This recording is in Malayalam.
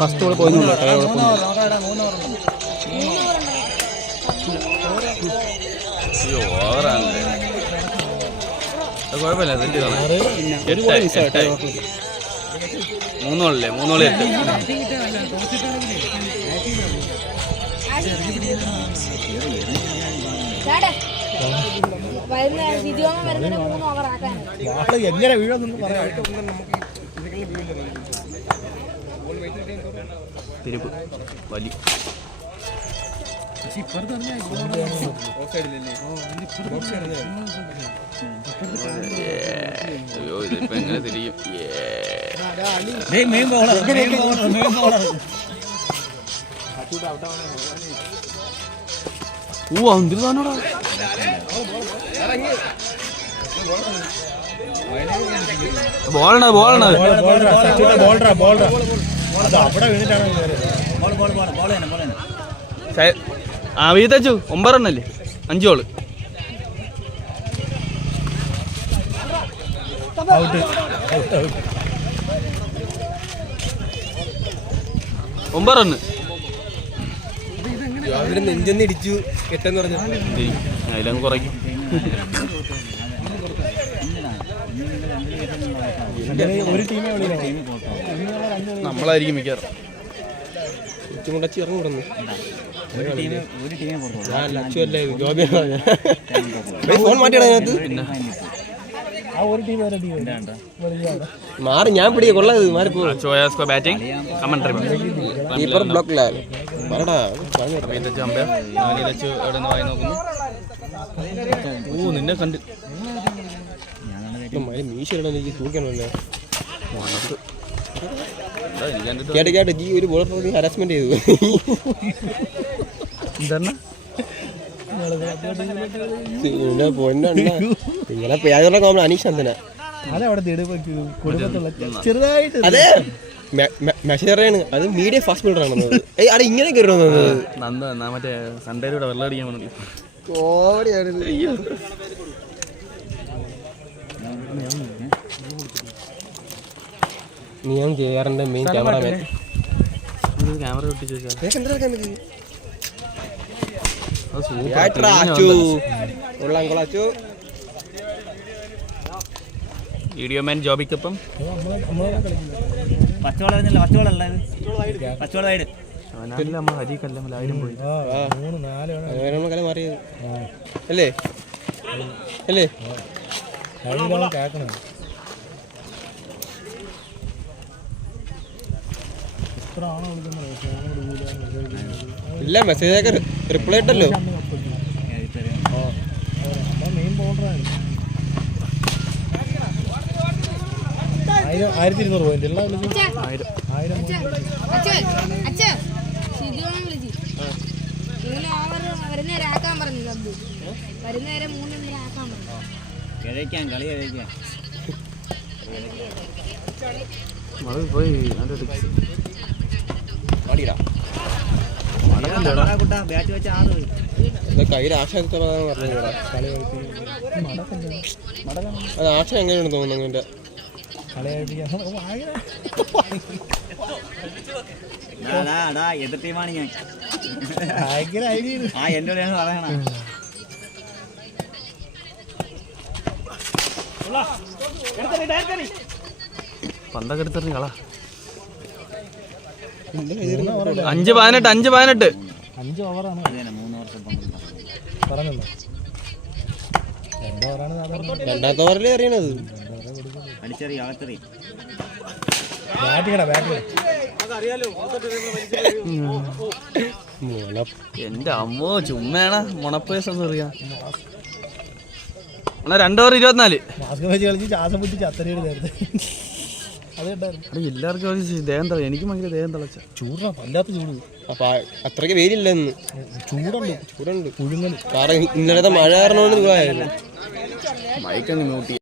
ഫസ്റ്റ് ബോൾ പോയില്ല. കുഴപ്പമില്ല, മൂന്നോളല്ലേ, മൂന്നോളി 8. എങ്ങനെ വീഴൊന്നും പറയാം. തിരുപ്പ് വലി അയ്യോ, ഇതിപ്പോ എങ്ങനെ തിരിയും? എന്തിനാണോടാ ബോളാണ് ബോളാണ് ആ വീതച്ചു 9 റണ്ണല്ലേ, 5 ഗോള്. റണ്ണ് നെഞ്ചൊന്ന് ഇടിച്ചു 8 എന്ന് പറഞ്ഞു. അതിലങ്ങ് കുറയ്ക്കും. നമ്മളായിരിക്കും മിക്കവാറും മുടച്ചി ഇറങ്ങിവിടുന്നു. ഫോൺ മാറ്റിയാണ് അതിനകത്ത്. മാറി ഞാൻ പിടിക്കുക കൊള്ളത് മാറിപ്പോ. നിന്നെ കണ്ട് മീശ തൂക്കണല്ലേ. കേട്ട് കേട്ട് ഈ ഒരു ബോൾ ഹരാസ്മെന്റ് ചെയ്തു. നിങ്ങളെ പേരുള്ള കോമൺ അനീഷ് നന്ദന. അതെ മെസ്സേജ് അറിയാണ്. അത് മീഡിയ ഫാസ്റ്റ് ബോളർ ആണെന്ന്. അവിടെ ഇങ്ങനെ കയറി മറ്റേ സൺഡേയിലൂടെ വെള്ളം അടിക്കാൻ വേണ്ടി കോമഡിയാണ്. ഞാൻ കെയറിന്റെ മെയിൻ ക്യാമറമാൻ. ക്യാമറ വീഡിയോമാൻ ജോബിക്കൊപ്പം നമ്മൾ ഹരിക്കല്ല 1000 പോയി മാറിയത് അല്ലേ അല്ലേ. ഇല്ല മെസ്സേജ് റിപ്ലൈ ഇട്ടല്ലോ. കയ്യിൽ ആശയത്തോടെ പറഞ്ഞു. അത് ആശയം എങ്ങനെയാണ് തോന്നുന്നു അങ്ങന്റെ എതിർ ടീമാണ് ഞാൻ. എന്നോട് പറയണ പന്തൊക്കെ എടുത്തെറിഞ്ഞ കള. 5-18 5-18 5 ഓവറാണ്. 3 വർഷം പറഞ്ഞല്ലോ. രണ്ടാമത്തെ ഓവറിൽ എറിയണത് അടിച്ചെറിയ അകത്തെറിയ. എന്റെ അമ്മോ ചുമ്മാണ മുണപ്പേസ് ഒന്നും അറിയാം. 2 ഓവർ 24. എല്ലാവർക്കും ദേഹം തള. എനിക്ക് ഭയങ്കര ദേഹം തളച്ച ചൂടാ, വല്ലാത്ത ചൂട്. അപ്പൊ അത്രയ്ക്ക് വെയിലില്ല ഇന്ന്. ചൂടുണ്ട് പുഴുങ്ങൽ. കാരണം ഇന്നലത്തെ മഴ കാരണമാണ് മൈക്കങ്ങ് നോട്ടി.